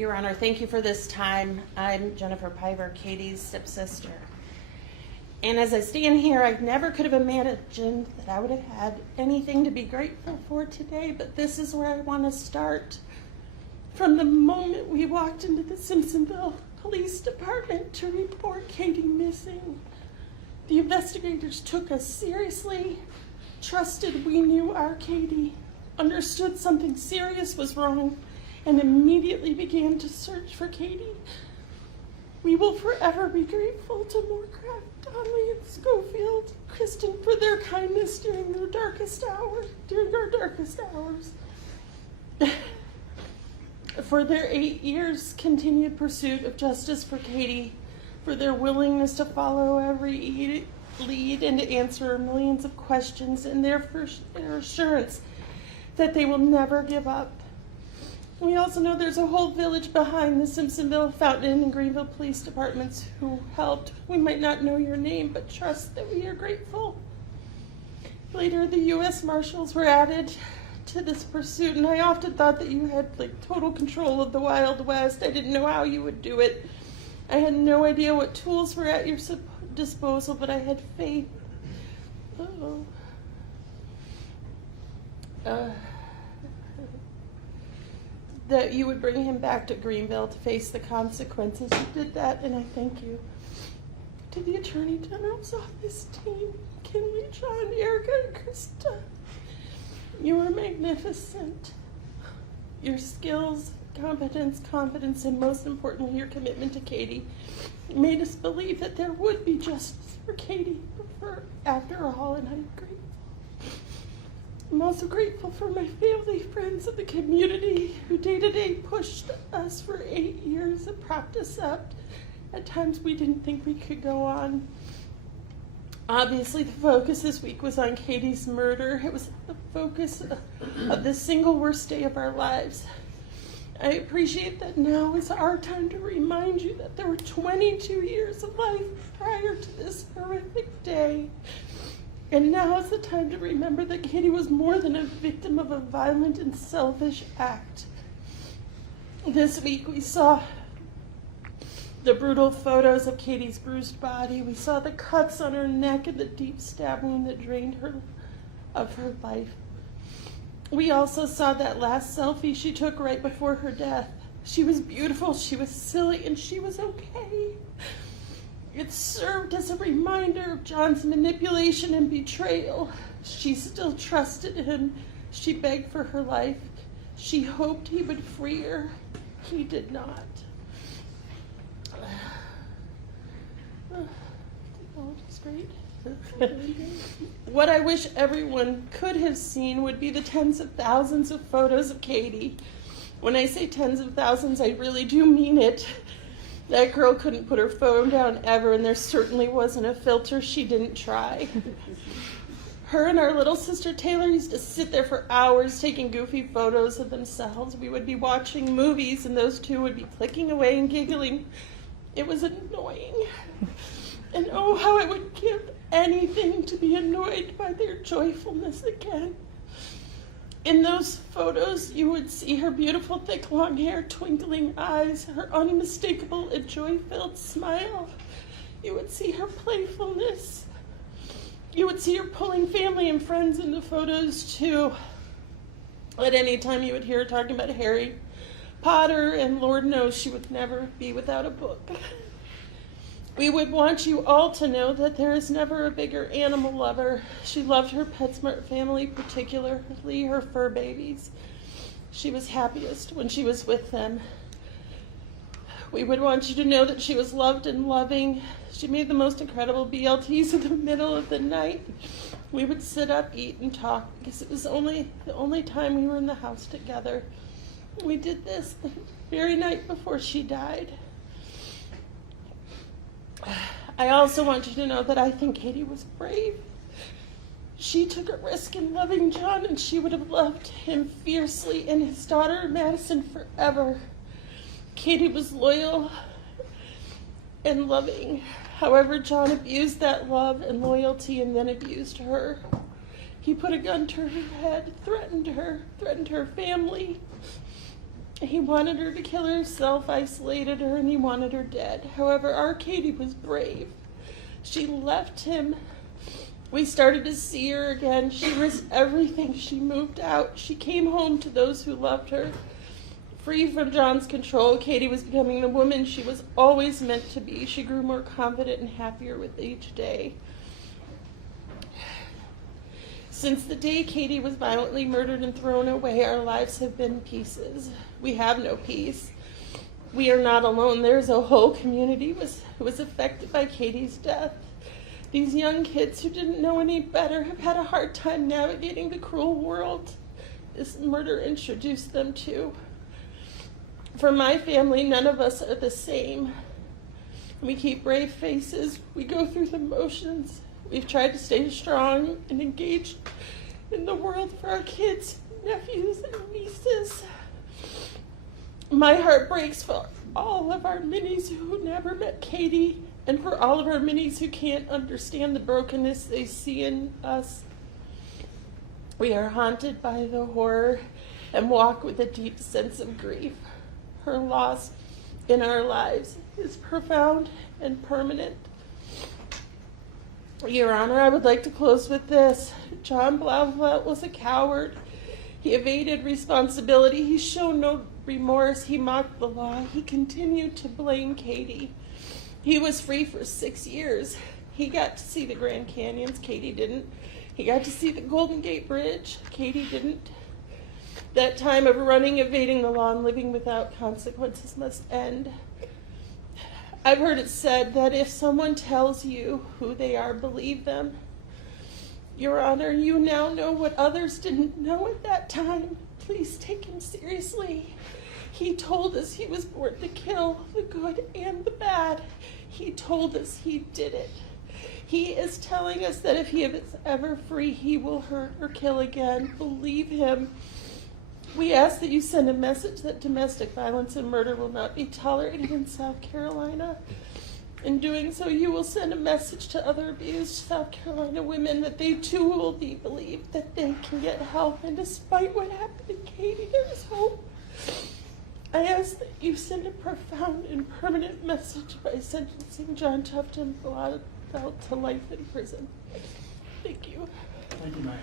Your Honor, thank you for this time. I'm Jennifer Piver, Katie's stepsister. And as I stand here, I never could have imagined that I would have had anything to be grateful for today, but this is where I want to start. From the moment we walked into the Simpsonville Police Department to report Katie missing, the investigators took us seriously, trusted we knew our Katie, understood something serious was wrong, and immediately began to search for Katie. We will forever be grateful to Moorcraft, Donnelly, and Schofield, Kristen, for their kindness during our darkest hours. For their 8 years continued pursuit of justice for Katie, for their willingness to follow every lead and to answer millions of questions, and their assurance that they will never give up. We also know there's a whole village behind the Simpsonville, Fountain, and Greenville police departments who helped. We might not know your name, but trust that we are grateful. Later, the U.S. Marshals were added to this pursuit, and I often thought that you had total control of the Wild West. I didn't know how you would do it. I had no idea what tools were at your disposal, but I had faith. That you would bring him back to Greenville to face the consequences. You did that, and I thank you. To the Attorney General's office team, Kinley, John, Erica, and Krista, you are magnificent. Your skills, competence, confidence, and most importantly, your commitment to Katie made us believe that there would be justice for Katie after all, and I'm grateful. I'm also grateful for my family, friends, and the community who day-to-day pushed us for 8 years and propped us up. At times we didn't think we could go on. Obviously, the focus this week was on Katie's murder. It was the focus of the single worst day of our lives. I appreciate that now is our time to remind you that there were 22 years of life prior to this horrific day. And now is the time to remember that Katie was more than a victim of a violent and selfish act. This week we saw the brutal photos of Katie's bruised body. We saw the cuts on her neck and the deep stab wound that drained her of her life. We also saw that last selfie she took right before her death. She was beautiful, she was silly, and she was okay. It served as a reminder of John's manipulation and betrayal. She still trusted him. She begged for her life. She hoped he would free her. He did not. Technology's great. What I wish everyone could have seen would be the tens of thousands of photos of Katie. When I say tens of thousands, I really do mean it. That girl couldn't put her phone down ever, and there certainly wasn't a filter she didn't try. Her and our little sister Taylor used to sit there for hours taking goofy photos of themselves. We would be watching movies, and those two would be clicking away and giggling. It was annoying. And oh, how I would give anything to be annoyed by their joyfulness again. In those photos, you would see her beautiful, thick, long hair, twinkling eyes, her unmistakable and joy-filled smile. You would see her playfulness. You would see her pulling family and friends into photos, too. At any time, you would hear her talking about Harry Potter, and Lord knows she would never be without a book. We would want you all to know that there is never a bigger animal lover. She loved her PetSmart family, particularly her fur babies. She was happiest when she was with them. We would want you to know that she was loved and loving. She made the most incredible BLTs in the middle of the night. We would sit up, eat, and talk because it was the only time we were in the house together. We did this the very night before she died. I also want you to know that I think Katie was brave. She took a risk in loving John, and she would have loved him fiercely and his daughter Madison forever. Katie was loyal and loving. However, John abused that love and loyalty and then abused her. He put a gun to her head, threatened her family. He wanted her to kill herself, isolated her, and he wanted her dead. However, our Cati was brave. She left him. We started to see her again. She risked everything. She moved out. She came home to those who loved her. Free from John's control, Cati was becoming the woman she was always meant to be. She grew more confident and happier with each day. Since the day Cati was violently murdered and thrown away, our lives have been pieces. We have no peace. We are not alone. There's a whole community who was affected by Cati's death. These young kids who didn't know any better have had a hard time navigating the cruel world this murder introduced them to. For my family, none of us are the same. We keep brave faces. We go through the motions. We've tried to stay strong and engaged in the world for our kids, nephews, and nieces. My heart breaks for all of our minis who never met Cati, and for all of our minis who can't understand the brokenness they see in us. We are haunted by the horror and walk with a deep sense of grief. Her loss in our lives is profound and permanent. Your Honor, I would like to close with this. John Blauvelt was a coward. He evaded responsibility. He showed no remorse. He mocked the law. He continued to blame Cati. He was free for 6 years. He got to see the Grand Canyons. Cati didn't. He got to see the Golden Gate Bridge. Cati didn't. That time of running, evading the law, and living without consequences must end. I've heard it said that if someone tells you who they are, believe them. Your Honor, you now know what others didn't know at that time. Please take him seriously. He told us he was born to kill the good and the bad. He told us he did it. He is telling us that if he is ever free, he will hurt or kill again. Believe him. We ask that you send a message that domestic violence and murder will not be tolerated in South Carolina. In doing so, you will send a message to other abused South Carolina women that they too will be believed, that they can get help, and despite what happened to Cati, there is hope. I ask that you send a profound and permanent message by sentencing John Blauvelt to life in prison. Thank you. Thank you, Maya.